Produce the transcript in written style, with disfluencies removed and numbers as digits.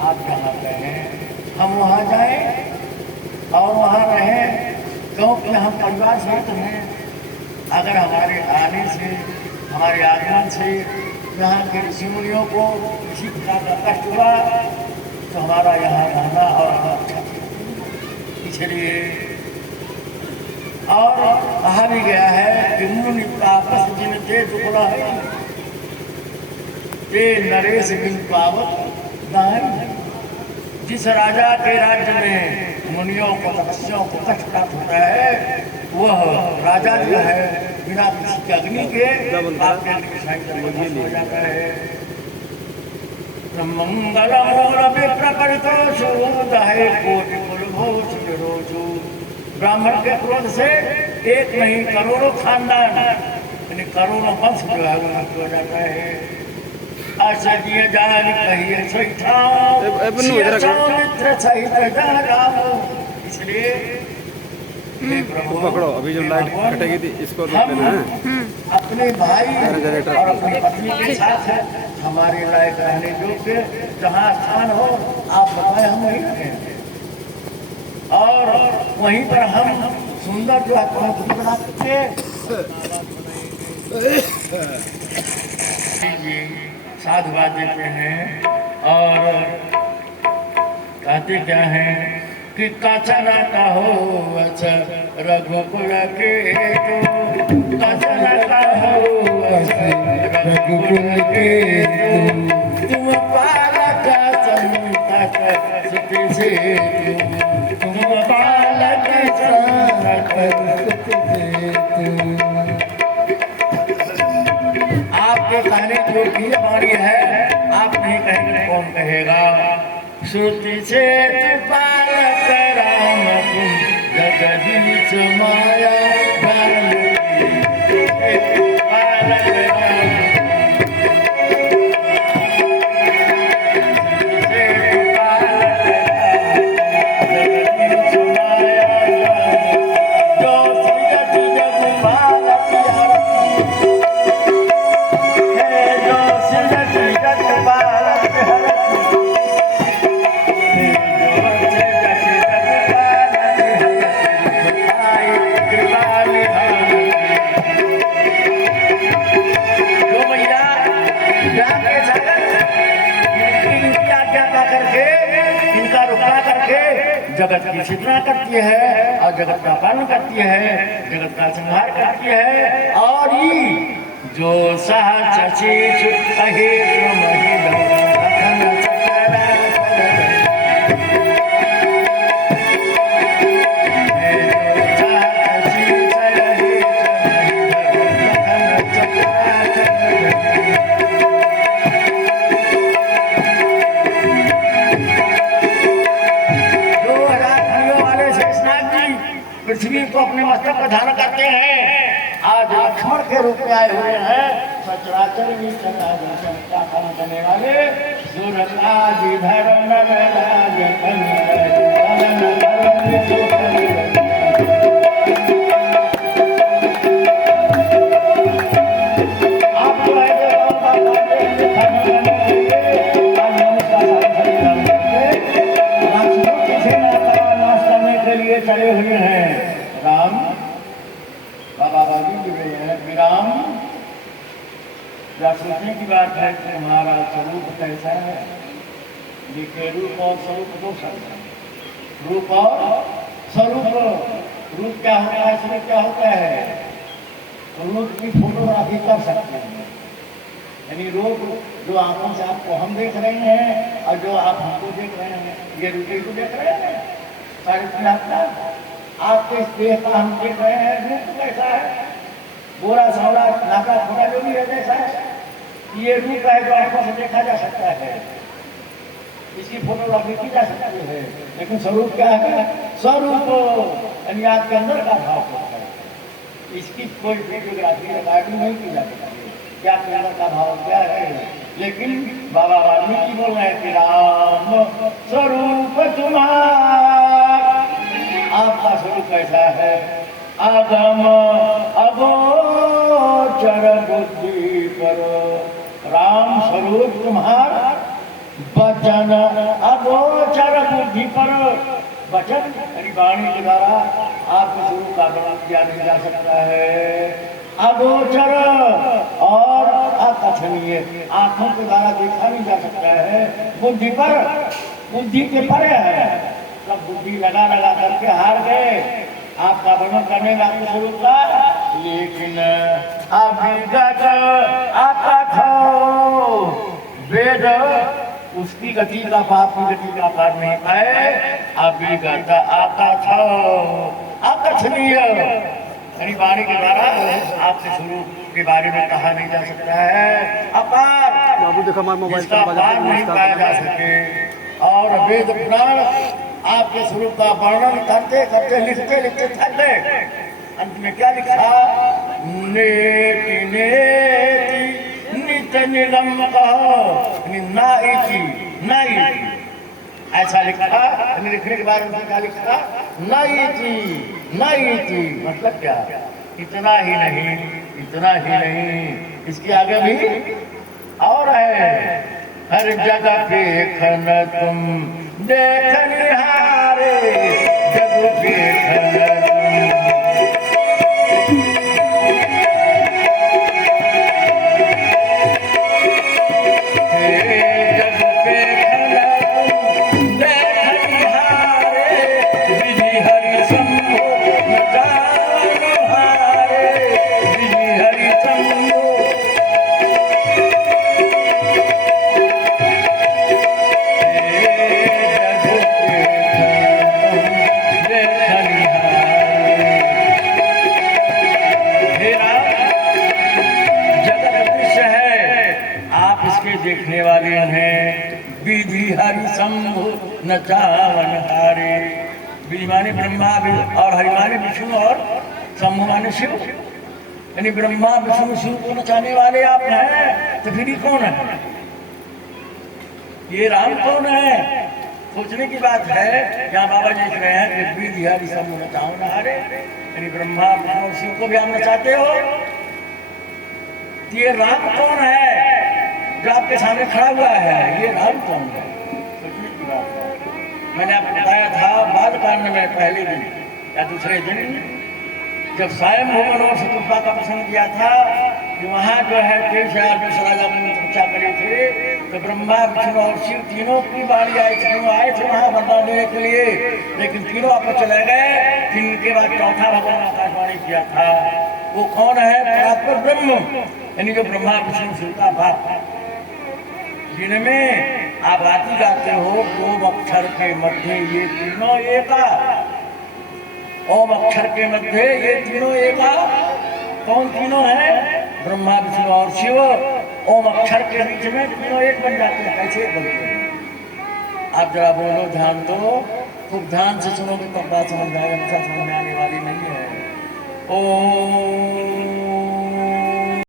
आप जहाँ पे हैं हम वहाँ जाएं और वहाँ रहें, क्योंकि हम परिवार सहित हैं। अगर हमारे आने से, हमारे आगमन से यहाँ के ऋषि मुनियों को किसी प्रकार का कष्ट हुआ तो हमारा यहाँ रहना और इसलिए और कहा भी गया है कि मुनि पापस जिन ते दुखड़ा है ते नरेश बिन पावत दान। जिस राजा के राज्य में मुनियों को तपस्याओं को कष्ट प्राप्त होता है वह राजा जो है बिना किसी की अग्नि के आपके हो जाता है। ब्राह्मण के क्रोध से एक नहीं करोड़ों खानदान यानी करोड़ों वंश जो है वो नष्ट हो जाता है। असदिय जान कहिए इसलिए पकड़ो, अभी जो लाइट कटेगी थी इसको रोक लेना है। अपने भाई और अपनी पत्नी के साथ हमारे लायक रहने योग्य जहाँ स्थान हो आप बताए हम वहीं रहेंगे और वहीं पर हम सुंदर जो है बना सकते साधुवाद देते हैं और कहते क्या है कि कचना कहो अच्छा रघुकुल के कचना कहो रघुकुल के तुम पालक संतत सुखी से तुम पालक संतत सुखी से। आपके कहने जो भी हमारी है आप नहीं कहेंगे कौन कहेगा। श्रुति से पालक राम तुम जगदीश माया पालक जगत की सिद्धना करती है और जगत का पालन करती है, जगत का संहार करती है। और जो सहज पृथ्वी को अपने मस्तक पर धारण करते हैं। आज लक्ष्मण के रूप में आए हुए हैं सचराचर का काम करने वाले चले हुए हैं। राम बाबा बाबी जी हैं विराम या सोचने की बात है कि हमारा स्वरूप कैसा है। देखिए रूप और स्वरूप दो शब्द है। रूप और स्वरूप। रूप क्या होता है, स्वरूप क्या होता है। रूप की फोटोग्राफी कर सकते हैं यानी रूप जो आंखों से आपको हम देख रहे हैं और जो आप हमको देख रहे हैं ये रूप को देख रहे हैं। आपके इस देह का हम देख रहे हैं रूप कैसा है। बोरा सौरा नाका फोड़ा जो भी है जैसा है ये रूप है जो आंखों से देखा जा सकता है। इसकी फोटोग्राफी की जा सकती है। लेकिन स्वरूप क्या है। स्वरूप यानी आपके अंदर का भाव होता है। इसकी कोई फोटोग्राफी रिकॉर्डिंग नहीं की जा सकती। क्या आपके अंदर का भाव क्या है लेकिन बाबा वाल्मीकि बोल रहे हैं कि राम स्वरूप तुम्हारा, आपका स्वरूप कैसा है? अगम अगोचर बुद्धि पर, राम स्वरूप तुम्हारा वचन अगोचर बुद्धि पर, वचन यानी वाणी के द्वारा आपके स्वरूप का वर्णन किया नहीं जा सकता है। अगोचर और अकथनीय, आंखों के द्वारा देखा नहीं जा सकता है। बुद्धि पर, बुद्धि के परे है, सब बुद्धि लगा लगा करके हार गए आपका वर्णन करने का आपके स्वरूप का। लेकिन अभिगत अकथो, वेद उसकी गति का पाप की गति का पार नहीं पाए। अभिगत अकथो, अकथनीय यानी वाणी के द्वारा आपके स्वरूप के बारे में कहा नहीं जा सकता है। अपार, बाबू देखो हमारा मोबाइल जिसका पार नहीं पाया जा सके। और वेद पुराण आपके स्वरूप का वर्णन करते करते लिखते लिखते थक गए। अंत में क्या लिखा? नेति नेति नित निलम नाइति, ऐसा लिखा। लिखने के बाद में क्या लिखा? नाइति मतलब क्या? इतना ही नहीं, इतना ही नहीं, इसके आगे भी और है। हर जगह देखन तुम देखनिहारे, जग देखन देखने वाले हैं। विधि हरि शंभु नचावन हारे, विधि माने ब्रह्मा और हरि माने विष्णु और शंभु माने शिव, यानी ब्रह्मा विष्णु शिव को नचाने वाले आप हैं। तो फिर ये कौन है? ये राम कौन है? सोचने की बात है। यहाँ बाबा जी लिख रहे हैं कि विधि हरि शंभु नचावन हारे, यानी ब्रह्मा विष्णु शिव को भी आप नचाते हो। ये राम कौन है जो आपके सामने खड़ा हुआ है? ये राम कौन है? सोचने की बात है। मैंने आपको बताया था बालकांड में पहले दिन या दूसरे दिन, जब स्वयं भगवान और शत्रुपा का प्रसंग किया था कि वहाँ जो है 23,000 राजा तपस्या करे थे, तो ब्रह्मा विष्णु और शिव तीनों की बारी आई, तीनों आए थे वहाँ वरदान देने के लिए, लेकिन तीनों आपस चले गए। जिनके बाद चौथा भगवान आकाशवाणी किया था, वो कौन है? परात्पर ब्रह्म, यानी जो ब्रह्मा विष्णु शिव का बाप, जिनमें आप आती गाते हो ओम अक्षर के मध्य ये तीनों एका, ओम अक्षर के मध्य ये तीनों एका। कौन तीनों है? ब्रह्मा विष्णु और शिव। ओम अक्षर के बीच में तीनों एक बन जाते हैं। कैसे बनते हैं? आप जरा बोलो, ध्यान दो, खूब ध्यान से सुनोगे तो बात समझ में आएगा, समझ में आने वाली नहीं है। ओम